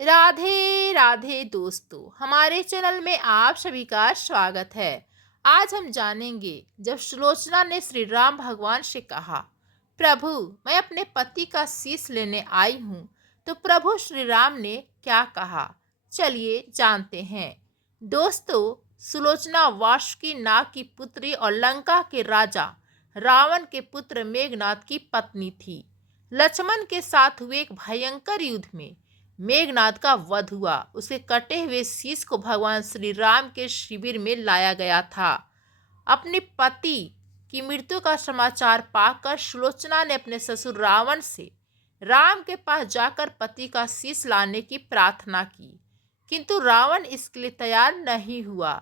राधे राधे दोस्तों, हमारे चैनल में आप सभी का स्वागत है। आज हम जानेंगे, जब सुलोचना ने श्री राम भगवान से कहा, प्रभु मैं अपने पति का शीश लेने आई हूँ, तो प्रभु श्री राम ने क्या कहा। चलिए जानते हैं। दोस्तों, सुलोचना वासुकी नाग की पुत्री और लंका के राजा रावण के पुत्र मेघनाद की पत्नी थी। लक्ष्मण के साथ हुए एक भयंकर युद्ध में मेघनाद का वध हुआ। उसे कटे हुए शीश को भगवान श्री राम के शिविर में लाया गया था। अपने पति की मृत्यु का समाचार पाकर सुलोचना ने अपने ससुर रावण से राम के पास जाकर पति का शीश लाने की प्रार्थना की, किंतु रावण इसके लिए तैयार नहीं हुआ।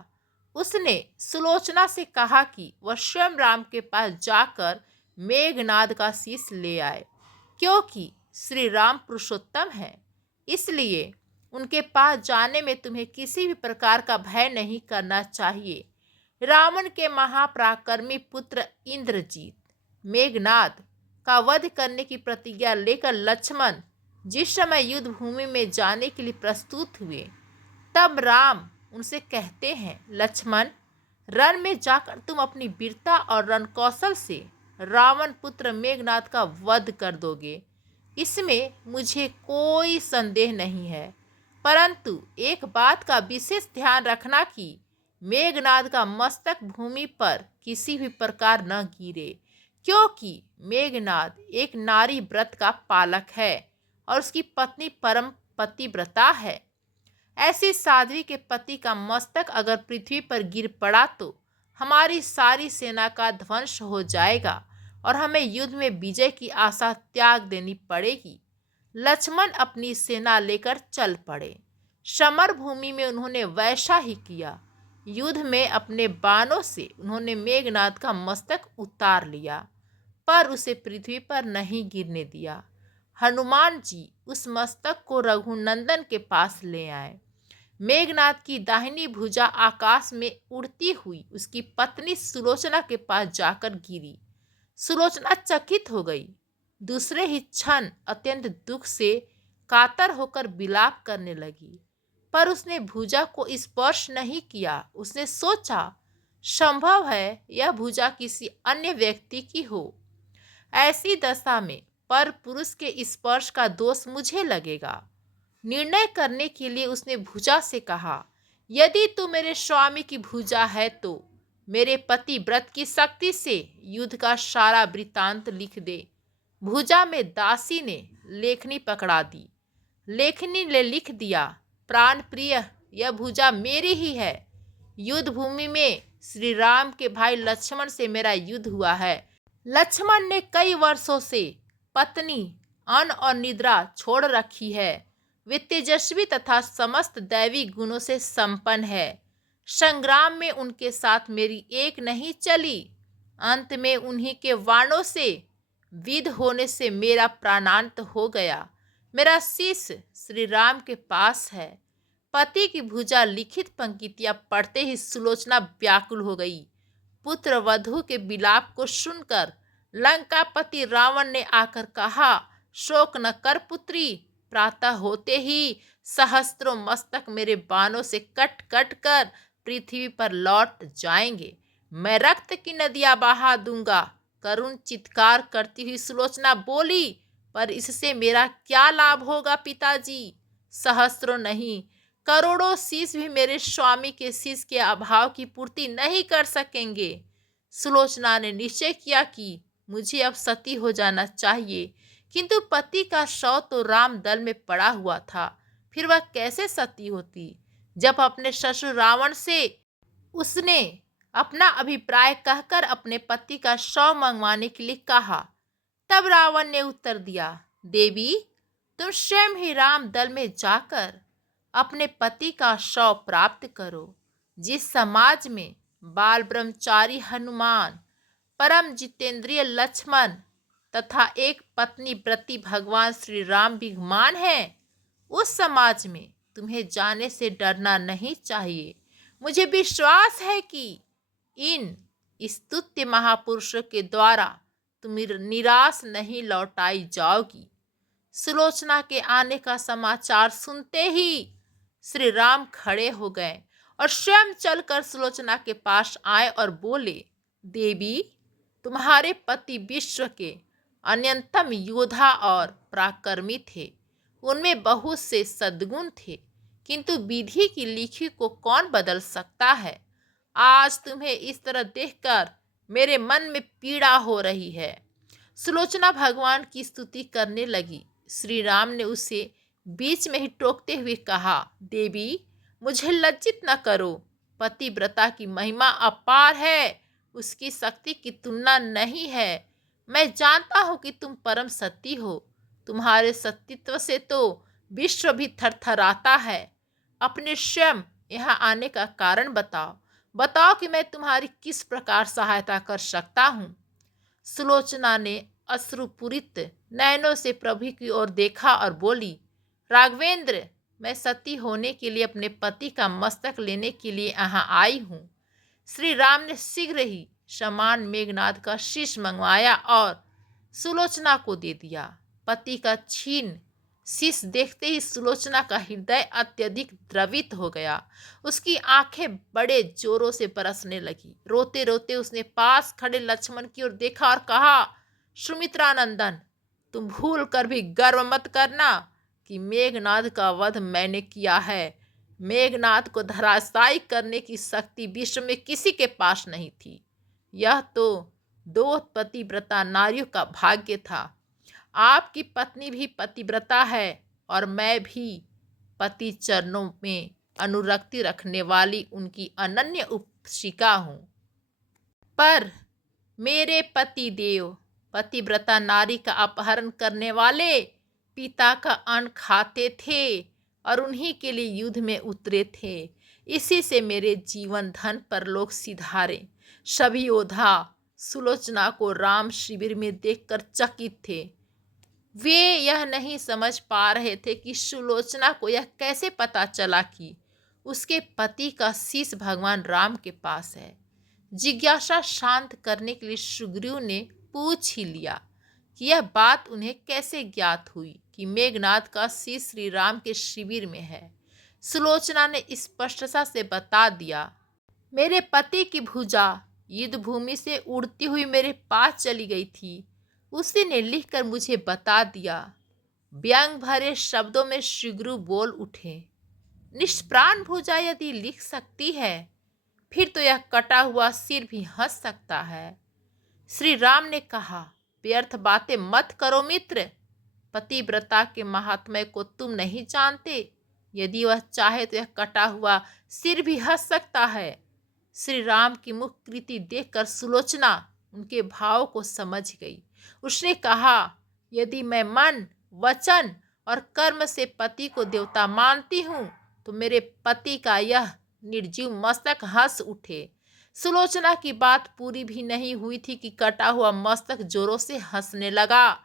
उसने सुलोचना से कहा कि वह स्वयं राम के पास जाकर मेघनाद का शीश ले आए, क्योंकि श्री राम पुरुषोत्तम है, इसलिए उनके पास जाने में तुम्हें किसी भी प्रकार का भय नहीं करना चाहिए। रावण के महापराक्रमी पुत्र इंद्रजीत मेघनाद का वध करने की प्रतिज्ञा लेकर लक्ष्मण जिस समय युद्ध भूमि में जाने के लिए प्रस्तुत हुए, तब राम उनसे कहते हैं, लक्ष्मण रण में जाकर तुम अपनी वीरता और रणकौशल से रावण पुत्र मेघनाद का वध कर दोगे, इसमें मुझे कोई संदेह नहीं है। परंतु एक बात का विशेष ध्यान रखना कि मेघनाद का मस्तक भूमि पर किसी भी प्रकार न गिरे, क्योंकि मेघनाद एक नारी व्रत का पालक है और उसकी पत्नी परम पतिव्रता है। ऐसी साध्वी के पति का मस्तक अगर पृथ्वी पर गिर पड़ा तो हमारी सारी सेना का ध्वंस हो जाएगा और हमें युद्ध में विजय की आशा त्याग देनी पड़ेगी। लक्ष्मण अपनी सेना लेकर चल पड़े। समर भूमि में उन्होंने वैसा ही किया। युद्ध में अपने बाणों से उन्होंने मेघनाद का मस्तक उतार लिया, पर उसे पृथ्वी पर नहीं गिरने दिया। हनुमान जी उस मस्तक को रघुनंदन के पास ले आए। मेघनाद की दाहिनी भुजा आकाश में उड़ती हुई उसकी पत्नी सुलोचना के पास जाकर गिरी। सुलोचना चकित हो गई। दूसरे ही क्षण अत्यंत दुख से कातर होकर विलाप करने लगी, पर उसने भुजा को स्पर्श नहीं किया। उसने सोचा, संभव है यह भुजा किसी अन्य व्यक्ति की हो। ऐसी दशा में पर पुरुष के स्पर्श का दोष मुझे लगेगा। निर्णय करने के लिए उसने भुजा से कहा, यदि तू मेरे स्वामी की भुजा है तो मेरे पति व्रत की शक्ति से युद्ध का सारा वृतांत लिख दे। भुजा में दासी ने लेखनी पकड़ा दी। लेखनी ने लिख दिया, प्राण प्रिय यह भुजा मेरी ही है। युद्ध भूमि में श्री राम के भाई लक्ष्मण से मेरा युद्ध हुआ है। लक्ष्मण ने कई वर्षों से पत्नी अन्न और निद्रा छोड़ रखी है। वे तेजस्वी तथा समस्त दैवी गुणों से संपन्न है। संग्राम में उनके साथ मेरी एक नहीं चली। अंत में उन्हीं के वाणों से विध होने से मेरा प्राणांत हो गया। मेरा शीश श्री राम के पास है। पति की भुजा लिखित पंक्तियां पढ़ते ही सुलोचना व्याकुल हो गई। पुत्र वधू के विलाप को सुनकर लंकापति रावण ने आकर कहा, शोक न कर पुत्री, प्रातः होते ही सहस्त्रों मस्तक मेरे बाणों से कट कट कर पृथ्वी पर लौट जाएंगे। मैं रक्त की नदियां बहा दूंगा। करुण चित्कार करती हुई सुलोचना बोली, पर इससे मेरा क्या लाभ होगा पिताजी। सहस्त्रों नहीं, करोड़ों शीश भी मेरे स्वामी के शीश के अभाव की पूर्ति नहीं कर सकेंगे। सुलोचना ने निश्चय किया कि मुझे अब सती हो जाना चाहिए, किंतु पति का शव तो राम दल में पड़ा हुआ था। फिर वह कैसे सती होती। जब अपने ससुर रावण से उसने अपना अभिप्राय कहकर अपने पति का शव मंगवाने के लिए कहा, तब रावण ने उत्तर दिया, देवी तुम स्वयं ही राम दल में जाकर अपने पति का शव प्राप्त करो। जिस समाज में बाल ब्रह्मचारी हनुमान, परम जितेंद्रिय लक्ष्मण तथा एक पत्नी व्रती भगवान श्री राम विद्यमान हैं, उस समाज में तुम्हें जाने से डरना नहीं चाहिए। मुझे विश्वास है कि इन स्तुत्य महापुरुषों के द्वारा तुम निराश नहीं लौटाई जाओगी। सुलोचना के आने का समाचार सुनते ही श्री राम खड़े हो गए और स्वयं चलकर सुलोचना के पास आए और बोले, देवी, तुम्हारे पति विश्व के अन्यतम योद्धा और पराक्रमी थे। उनमें बहुत से सद्गुण थे, किंतु विधि की लिखी को कौन बदल सकता है। आज तुम्हें इस तरह देखकर मेरे मन में पीड़ा हो रही है। सुलोचना भगवान की स्तुति करने लगी। श्री राम ने उसे बीच में ही टोकते हुए कहा, देवी, मुझे लज्जित न करो। पतिव्रता की महिमा अपार है, उसकी शक्ति की तुलना नहीं है। मैं जानता हूँ कि तुम परम सती हो। तुम्हारे सतीत्व से तो विश्व भी थरथराता है। अपने स्वयं यहाँ आने का कारण बताओ। बताओ कि मैं तुम्हारी किस प्रकार सहायता कर सकता हूँ। सुलोचना ने अश्रुपूरित नयनों से प्रभु की ओर देखा और बोली, राघवेंद्र, मैं सती होने के लिए अपने पति का मस्तक लेने के लिए यहाँ आई हूँ। श्री राम ने शीघ्र ही समान मेघनाद का शीश मंगवाया और सुलोचना को दे दिया। पति का छीन शीश देखते ही सुलोचना का हृदय अत्यधिक द्रवित हो गया। उसकी आंखें बड़े जोरों से बरसने लगी। रोते रोते उसने पास खड़े लक्ष्मण की ओर देखा और कहा, सुमित्रा नंदन, तुम भूल कर भी गर्व मत करना कि मेघनाद का वध मैंने किया है। मेघनाद को धराशायी करने की शक्ति विश्व में किसी के पास नहीं थी। यह तो दो पतिव्रता नारियों का भाग्य था। आपकी पत्नी भी पतिव्रता है और मैं भी पति चरणों में अनुरक्ति रखने वाली उनकी अनन्य उपासिका हूँ। पर मेरे पति देव पतिव्रता नारी का अपहरण करने वाले पिता का अन्न खाते थे और उन्हीं के लिए युद्ध में उतरे थे। इसी से मेरे जीवन धन परलोक सिधारे। सभी योद्धा सुलोचना को राम शिविर में देखकर चकित थे। वे यह नहीं समझ पा रहे थे कि सुलोचना को यह कैसे पता चला कि उसके पति का शीश भगवान राम के पास है। जिज्ञासा शांत करने के लिए सुग्रीव ने पूछ ही लिया कि यह बात उन्हें कैसे ज्ञात हुई कि मेघनाद का शीश श्री राम के शिविर में है। सुलोचना ने स्पष्टता से बता दिया, मेरे पति की भुजा युद्ध भूमि से उड़ती हुई मेरे पास चली गई थी। उसी ने लिखकर मुझे बता दिया। व्यंग भरे शब्दों में सुग्रीव बोल उठे, निष्प्राण भुजा यदि लिख सकती है, फिर तो यह कटा हुआ सिर भी हंस सकता है। श्री राम ने कहा, व्यर्थ बातें मत करो मित्र। पतिव्रता के महात्म्य को तुम नहीं जानते। यदि वह चाहे तो यह कटा हुआ सिर भी हंस सकता है। श्री राम की मुख कृति देखकर सुलोचना उनके भाव को समझ गई। उसने कहा, यदि मैं मन, वचन और कर्म से पति को देवता मानती हूँ तो मेरे पति का यह निर्जीव मस्तक हंस उठे। सुलोचना की बात पूरी भी नहीं हुई थी कि कटा हुआ मस्तक जोरों से हंसने लगा।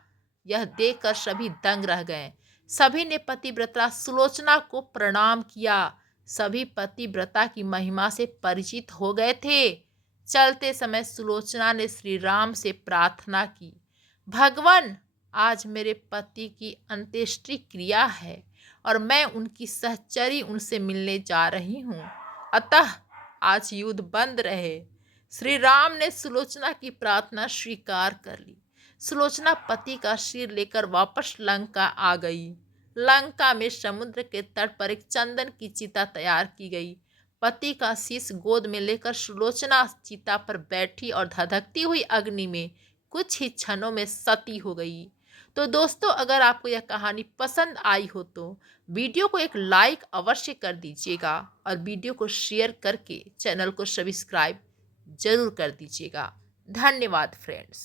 यह देखकर सभी दंग रह गए। सभी ने पतिव्रता सुलोचना को प्रणाम किया। सभी पतिव्रता की महिमा से परिचित हो गए थे। चलते समय सुलोचना ने श्री राम से प्रार्थना की, भगवान, आज मेरे पति की अंत्येष्टि क्रिया है और मैं उनकी सहचरी उनसे मिलने जा रही हूँ, अतः आज युद्ध बंद रहे। श्री राम ने सुलोचना की प्रार्थना स्वीकार कर ली। सुलोचना पति का सिर लेकर वापस लंका आ गई। लंका में समुद्र के तट पर एक चंदन की चिता तैयार की गई। पति का शीश गोद में लेकर सुलोचना चिता पर बैठी और धधकती हुई अग्नि में कुछ ही क्षणों में सती हो गई। तो दोस्तों, अगर आपको यह कहानी पसंद आई हो तो वीडियो को एक लाइक अवश्य कर दीजिएगा और वीडियो को शेयर करके चैनल को सब्सक्राइब जरूर कर दीजिएगा। धन्यवाद फ्रेंड्स।